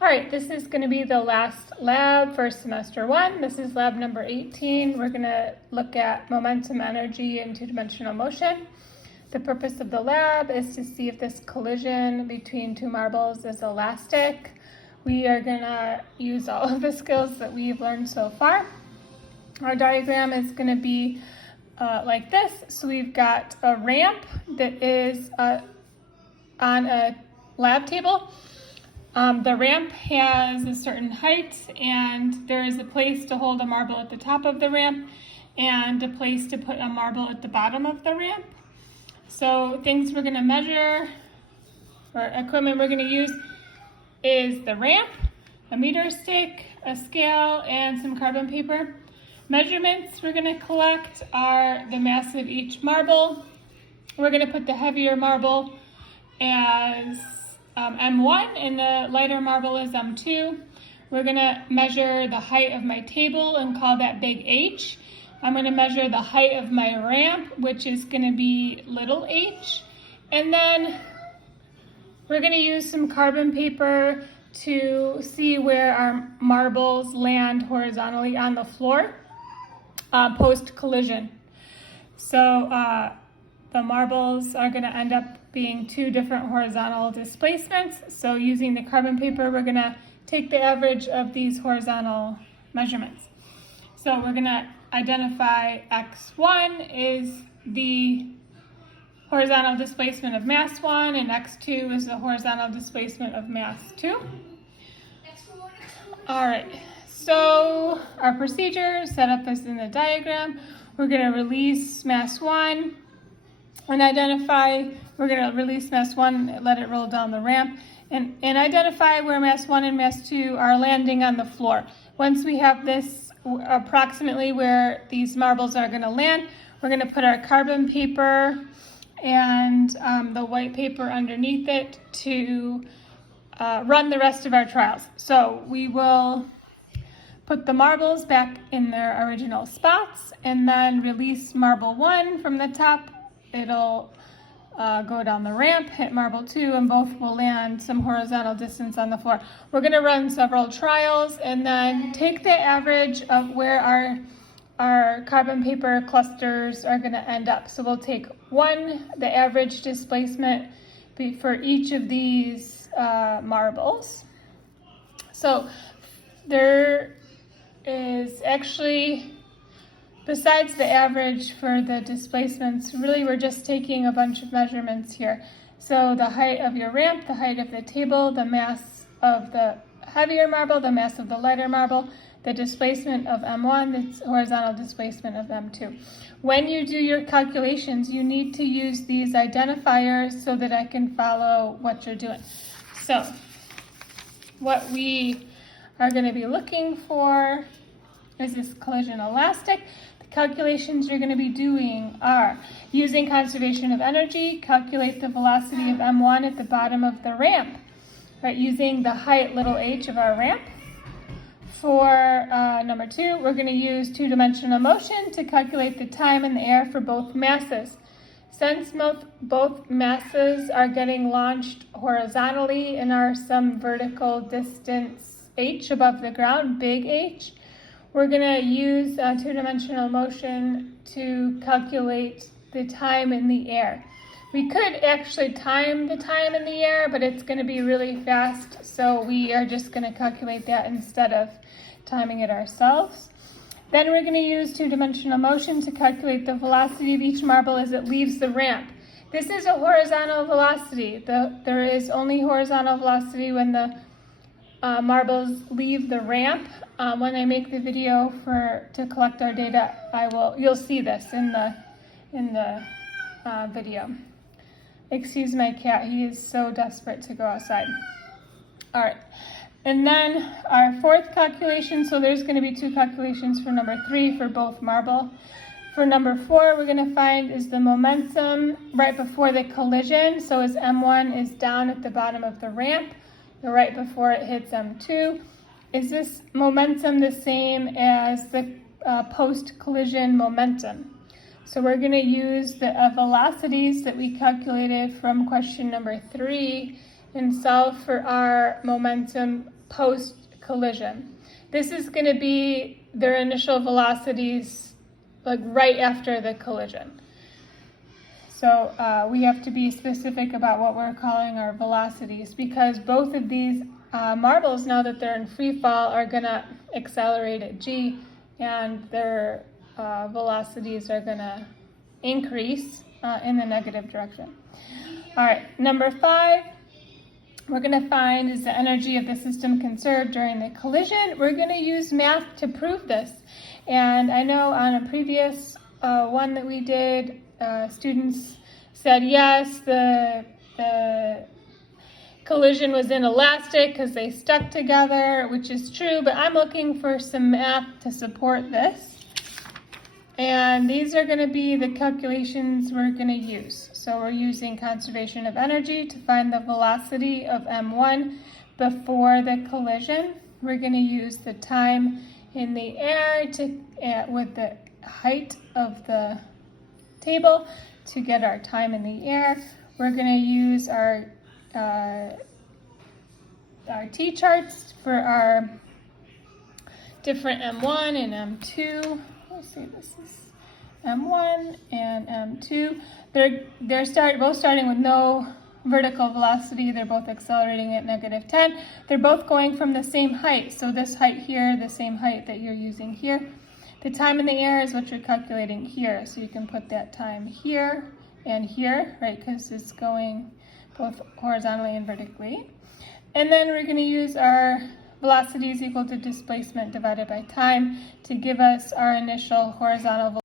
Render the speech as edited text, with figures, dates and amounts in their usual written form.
All right, this is going to be the last lab for semester 1. This is lab number 18. We're going to look at momentum, energy, and two-dimensional motion. The purpose of the lab is to see if this collision between two marbles is elastic. We are going to use all of the skills that we've learned so far. Our diagram is going to be like this. So we've got a ramp that is on a lab table. The ramp has a certain height, and there is a place to hold a marble at the top of the ramp and a place to put a marble at the bottom of the ramp. So things we're going to measure, or equipment we're going to use, is the ramp, a meter stick, a scale, and some carbon paper. Measurements we're going to collect are the mass of each marble. We're going to put the heavier marble as M1 and the lighter marble is M2. We're going to measure the height of my table and call that big H. I'm going to measure the height of my ramp, which is going to be little h. And then we're going to use some carbon paper to see where our marbles land horizontally on the floor post-collision. So the marbles are going to end up being two different horizontal displacements. So using the carbon paper, we're going to take the average of these horizontal measurements. So we're going to identify x1 is the horizontal displacement of mass 1 and x2 is the horizontal displacement of mass 2. All right, so our procedure set up as in the diagram. We're going to release mass 1 and identify, we're going to release mass 1, let it roll down the ramp, and identify where mass 1 and mass 2 are landing on the floor. Once we have this approximately where these marbles are going to land, we're going to put our carbon paper and the white paper underneath it to run the rest of our trials. So we will put the marbles back in their original spots and then release marble 1 from the top. It'll go down the ramp, hit marble 2, and both will land some horizontal distance on the floor. We're going to run several trials and then take the average of where our carbon paper clusters are going to end up. So we'll take the average displacement for each of these marbles. So there is actually, besides the average for the displacements, really we're just taking a bunch of measurements here. So the height of your ramp, the height of the table, the mass of the heavier marble, the mass of the lighter marble, the displacement of M1, the horizontal displacement of M2. When you do your calculations, you need to use these identifiers so that I can follow what you're doing. So what we are going to be looking for is this collision elastic. Calculations you're going to be doing are using conservation of energy, calculate the velocity of M1 at the bottom of the ramp, right? Using the height little h of our ramp. For number 2, we're going to use two-dimensional motion to calculate the time in the air for both masses. Since both masses are getting launched horizontally and are some vertical distance h above the ground, big H, we're going to use two-dimensional motion to calculate the time in the air. We could actually time the time in the air, but it's going to be really fast, so we are just going to calculate that instead of timing it ourselves. Then we're going to use two-dimensional motion to calculate the velocity of each marble as it leaves the ramp. This is a horizontal velocity. There is only horizontal velocity when the marbles leave the ramp. When I make the video to collect our data, you'll see this in the video. Excuse my cat, he is so desperate to go outside. All right, and then our 4th calculation, so there's going to be 2 calculations for number 3 for both marble. For number 4, we're going to find is the momentum right before the collision. So as M1 is down at the bottom of the ramp, right before it hits M2, is this momentum the same as the post-collision momentum? So we're going to use the velocities that we calculated from question number 3 and solve for our momentum post-collision. This is going to be their initial velocities, like right after the collision. So we have to be specific about what we're calling our velocities, because both of these marbles, now that they're in free fall, are going to accelerate at g, and their velocities are going to increase in the negative direction. All right, number 5, we're going to find is the energy of the system conserved during the collision. We're going to use math to prove this. And I know on a previous one that we did, students said yes, the collision was inelastic because they stuck together, which is true, but I'm looking for some math to support this. And these are going to be the calculations we're going to use. So we're using conservation of energy to find the velocity of m1 before the collision. We're going to use the time in the air with the height of the table to get our time in the air. We're going to use our t-charts for our different m1 and m2. Let's see, this is m1 and m2. They're both starting with no vertical velocity. They're both accelerating at -10. They're both going from the same height. So this height here, the same height that you're using here. The time in the air is what you're calculating here. So you can put that time here and here, right? Because it's going both horizontally and vertically. And then we're going to use our velocity is equal to displacement divided by time to give us our initial horizontal velocity.